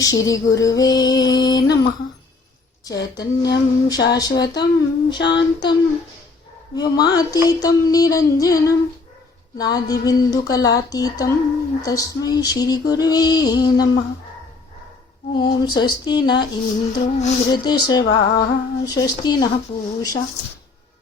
श्रीगुरुवे नमः। चैतन्यं शाश्वतं शान्तं व्योमातीतं निरञ्जनं नादिबिन्दुकलातीतं तस्मै श्रीगुरुवे नमः। ॐ स्वस्ति न इन्द्रो वृद्धश्रवाः स्वस्ति नः पूषा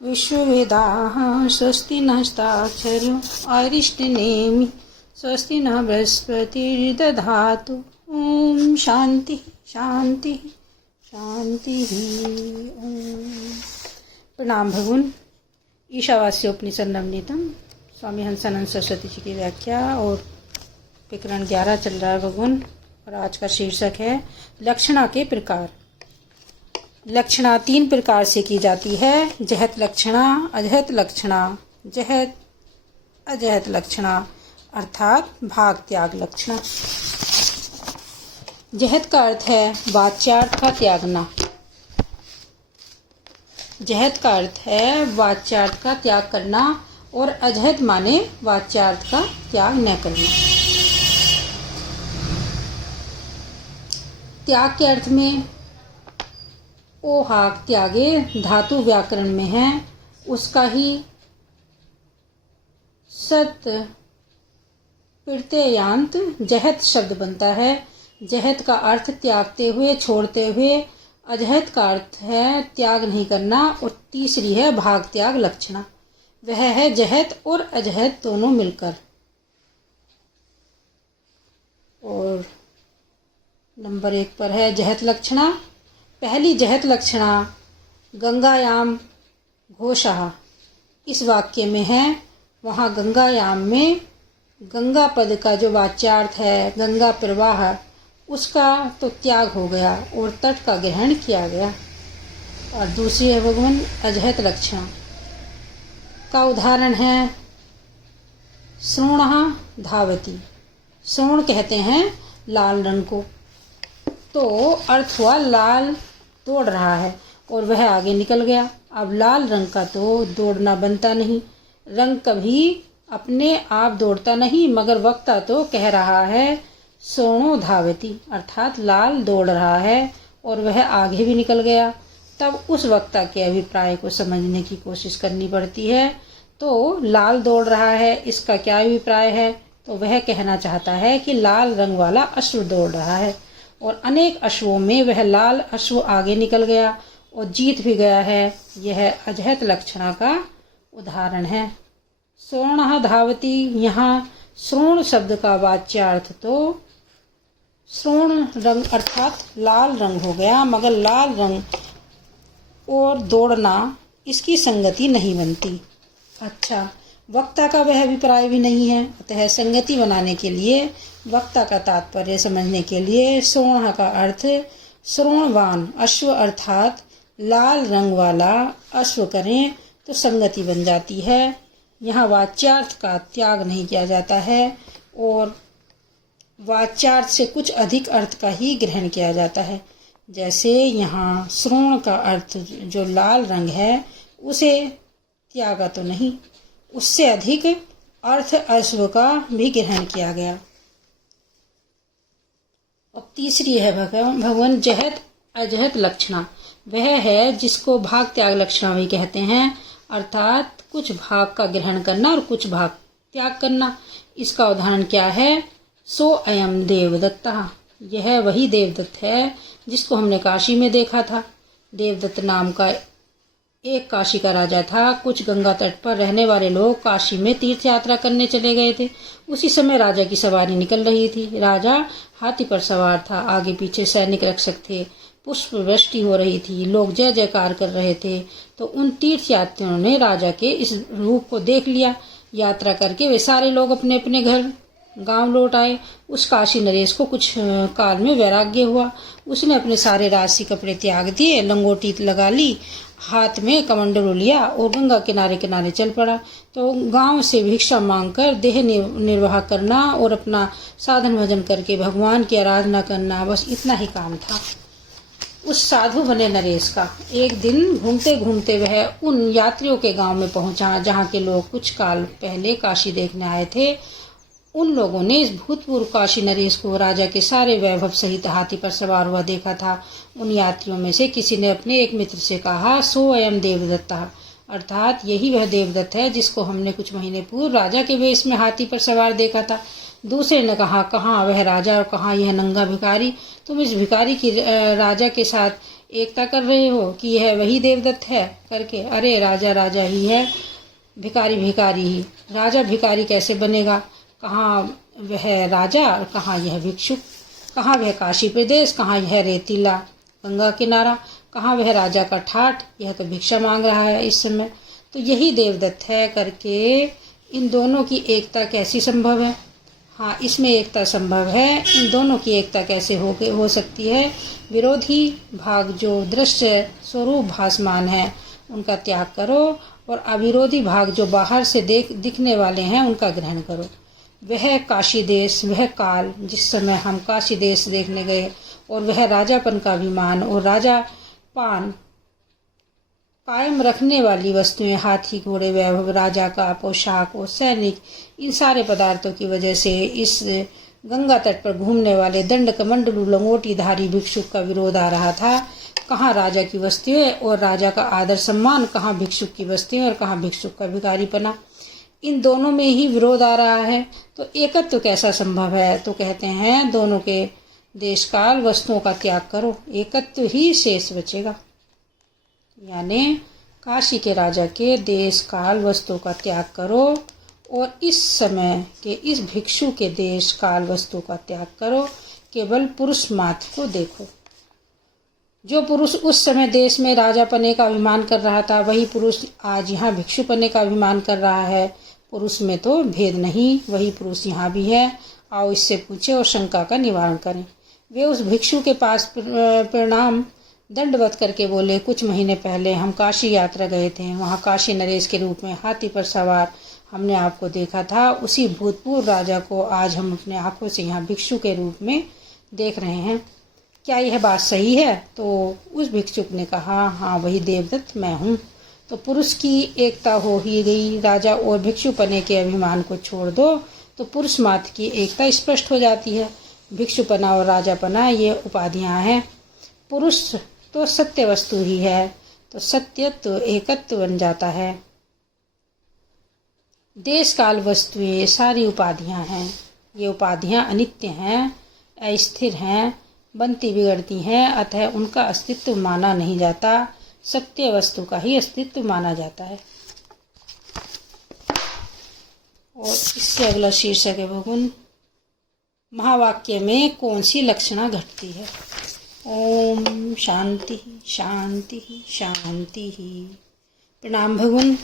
विश्ववेदाः स्वस्ति नस्ताक्षर्यो अरिष्टनेमि स्वस्ति न बृहस्पतिर्दधातु। ओम शांति शांति शांति। ओम। प्रणाम भगवान। ईशावास्योपनिषद नवनीतम स्वामी हंसानंद सरस्वती जी की व्याख्या और प्रकरण 11 चल रहा है भगवान। और आज का शीर्षक है लक्षणा के प्रकार। लक्षणा 3 प्रकार से की जाती है। जहत लक्षणा, अजहत लक्षणा, जहत अजहत लक्षणा अर्थात भाग त्याग लक्षणा। जहत का अर्थ है वाच्यार्थ का त्यागना। जहत का अर्थ है वाच्यार्थ का त्याग करना और अजहत माने वाच्यार्थ का त्याग न करना। त्याग के अर्थ में ओहाक त्यागे धातु व्याकरण में है, उसका ही सत प्रत्ययांत जहत शब्द बनता है। जहत का अर्थ त्यागते हुए, छोड़ते हुए। अजहत का अर्थ है त्याग नहीं करना। और तीसरी है भाग त्याग लक्षणा, वह है जहत और अजहत दोनों मिलकर। और नंबर 1 पर है जहत लक्षणा। पहली जहत लक्षणा गंगायाम घोषः इस वाक्य में है। वहाँ गंगायाम में गंगा पद का जो वाच्यार्थ है गंगा प्रवाह, उसका तो त्याग हो गया और तट का ग्रहण किया गया। और दूसरी है भगवान अजहत लक्षण का उदाहरण है श्रोणः धावति। श्रोण कहते हैं लाल रंग को, तो अर्थ हुआ लाल दौड़ रहा है और वह आगे निकल गया। अब लाल रंग का तो दौड़ना बनता नहीं। रंग कभी अपने आप दौड़ता नहीं, मगर वक्ता तो कह रहा है सोणो धावती अर्थात लाल दौड़ रहा है और वह आगे भी निकल गया। तब उस वक्ता के अभिप्राय को समझने की कोशिश करनी पड़ती है। तो लाल दौड़ रहा है, इसका क्या अभिप्राय है? तो वह कहना चाहता है कि लाल रंग वाला अश्व दौड़ रहा है और अनेक अश्वों में वह लाल अश्व आगे निकल गया और जीत भी गया है। यह अजहत लक्षणा का उदाहरण है। श्रोणः धावति, यहाँ श्रोण शब्द का वाच्यार्थ तो श्रोण रंग अर्थात लाल रंग हो गया, मगर लाल रंग और दौड़ना इसकी संगति नहीं बनती। अच्छा, वक्ता का वह अभिप्राय भी नहीं है, अतः संगति बनाने के लिए, वक्ता का तात्पर्य समझने के लिए श्रोण का अर्थ श्रोणवान अश्व अर्थात लाल रंग वाला अश्व करें तो संगति बन जाती है। यहाँ वाच्यार्थ का त्याग नहीं किया जाता है और वाच्यार्थ से कुछ अधिक अर्थ का ही ग्रहण किया जाता है। जैसे यहाँ श्रोण का अर्थ जो लाल रंग है उसे त्यागा तो नहीं, उससे अधिक अर्थ अश्व का भी ग्रहण किया गया। अब तीसरी है भगवान जहत अजहत लक्षणा। वह है जिसको भाग त्याग लक्षणा भी कहते हैं, अर्थात कुछ भाग का ग्रहण करना और कुछ भाग त्याग करना। इसका उदाहरण क्या है? सो अयम देवदत्ता, यह वही देवदत्त है जिसको हमने काशी में देखा था। देवदत्त नाम का एक काशी का राजा था। कुछ गंगा तट पर रहने वाले लोग काशी में तीर्थ यात्रा करने चले गए थे। उसी समय राजा की सवारी निकल रही थी। राजा हाथी पर सवार था, आगे पीछे सैनिक रक्षक थे। पुष्प वृष्टि हो रही थी, लोग जय जयकार कर रहे थे। तो उन तीर्थ यात्रियों ने राजा के इस रूप को देख लिया। यात्रा करके वे सारे लोग अपने अपने घर गांव लौट आए। उस काशी नरेश को कुछ काल में वैराग्य हुआ। उसने अपने सारे राजसी कपड़े त्याग दिए, लंगोटी लगा ली, हाथ में कमंडलू लिया और गंगा किनारे किनारे चल पड़ा। तो गांव से भिक्षा मांगकर देह निर्वाह करना और अपना साधन भजन करके भगवान की आराधना करना, बस इतना ही काम था उस साधु बने नरेश का। एक दिन घूमते घूमते वह उन यात्रियों के गांव में पहुंचा जहां के लोग कुछ काल पहले काशी देखने आए थे। उन लोगों ने इस भूतपूर्व काशी नरेश को राजा के सारे वैभव सहित हाथी पर सवार हुआ देखा था। उन यात्रियों में से किसी ने अपने एक मित्र से कहा, सो अयम देवदत्ता, अर्थात यही वह देवदत्त है जिसको हमने कुछ महीने पूर्व राजा के वेश में हाथी पर सवार देखा था। दूसरे ने कहा, कहाँ वह राजा और कहाँ यह नंगा भिखारी? तुम इस भिखारी की राजा के साथ एकता कर रहे हो कि यह वही देवदत्त है करके। अरे राजा राजा ही है, भिखारी भिखारी ही। राजा भिखारी कैसे बनेगा? कहाँ वह राजा और कहाँ यह भिक्षुक? कहाँ वह काशी प्रदेश, कहाँ यह रेतीला गंगा किनारा? कहाँ वह राजा का ठाठ? यह तो भिक्षा मांग रहा है इस समय। तो यही देवदत्त है करके इन दोनों की एकता कैसी संभव है? हाँ, इसमें एकता संभव है। इन दोनों की एकता कैसे हो सकती है? विरोधी भाग जो दृश्य स्वरूप भासमान है उनका त्याग करो और अविरोधी भाग जो बाहर से दिखने वाले हैं उनका ग्रहण करो। वह काशी देश, वह काल जिस समय हम काशी देश देखने गए, और वह राजापन का अभिमान और राजापान कायम रखने वाली वस्तुएं, हाथी घोड़े वैभव, राजा का पोशाक और सैनिक, इन सारे पदार्थों की वजह से इस गंगा तट पर घूमने वाले दंड कमंडलू लंगोटीधारी भिक्षुक का विरोध आ रहा था। कहाँ राजा की वस्तुएं और राजा का आदर सम्मान, कहाँ भिक्षुक की वस्तुएं और कहाँ भिक्षुक का भिखारीपना। इन दोनों में ही विरोध आ रहा है, तो एकत्व तो कैसा संभव है? तो कहते हैं दोनों के देश काल वस्तुओं का त्याग करो, एकत्व ही शेष बचेगा। यानी काशी के राजा के देश काल वस्तुओं का त्याग करो और इस समय के इस भिक्षु के देश काल वस्तुओं का त्याग करो। केवल पुरुष मात्र को देखो। जो पुरुष उस समय देश में राजा पने का अभिमान कर रहा था, वही पुरुष आज यहाँ भिक्षु पने का अभिमान कर रहा है। पुरुष में तो भेद नहीं, वही पुरुष यहाँ भी है। आओ इससे पूछे और शंका का निवारण करें। वे उस भिक्षु के पास प्रणाम दंडवत करके बोले, कुछ महीने पहले हम काशी यात्रा गए थे। वहाँ काशी नरेश के रूप में हाथी पर सवार हमने आपको देखा था। उसी भूतपूर्व राजा को आज हम अपने आंखों से यहाँ भिक्षु के रूप में देख रहे हैं। क्या यह बात सही है? तो उस भिक्षुक ने कहा, हाँ वही देवदत्त मैं हूँ। तो पुरुष की एकता हो ही गई। राजा और भिक्षुपने के अभिमान को छोड़ दो तो पुरुष मात्र की एकता स्पष्ट हो जाती है। भिक्षुपना और राजापना ये उपाधियाँ हैं। पुरुष तो सत्य वस्तु ही है, तो सत्य तो एकत्व बन जाता है। देश काल वस्तुएं सारी उपाधियाँ हैं। ये उपाधियाँ अनित्य हैं, अस्थिर हैं, बनती बिगड़ती हैं, अतः उनका अस्तित्व माना नहीं जाता। सत्य वस्तु का ही अस्तित्व माना जाता है। और इससे अगला शीर्षक है भगुन, महावाक्य में कौन सी लक्षणा घटती है? ओम शांति शांति शांति। प्रणाम भगुन।